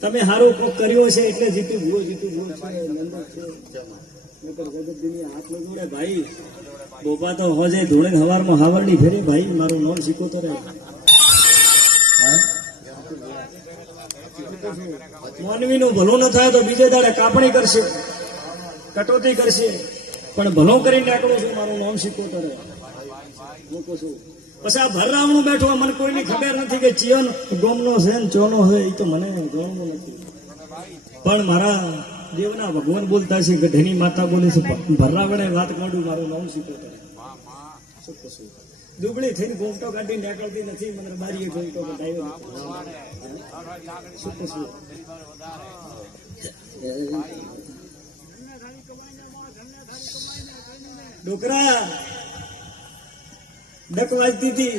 તમે સારું કોક કર્યો છે એટલે જીતું ભૂવો છે હાથ જોડે ભાઈ બોપા તો હોજે ધોળે હવારમાં હાવરડી ફેરી ભાઈ મારું નામ શીખોતો રહે માનવી નું ભલું ન થાય તો બીજે દાડે કાપણી કરશે કટોતી કરશે પણ ભલો કરીને આકડું છું મારું નામ શીખોતો રહે મૂકો છું. પછી આ ભરરાવણું બેઠું મને કોઈની ખબર નથી કે ચિયન ગોમનો છે ને ચોનો છે એ તો મને જાણવું નથી. પણ મારા દેવના ભગવાન બોલતા છે ગઢેની માતા બોલે છે ભરરાવણે વાત કાઢું મારું નામ શીખોતો દુબળી થઈને ઘૂમટો કાઢી નીકળતી નથી મને બારીએ ઘૂમટો કઢાવ્યો ડોકરા ડક વાજતી હતી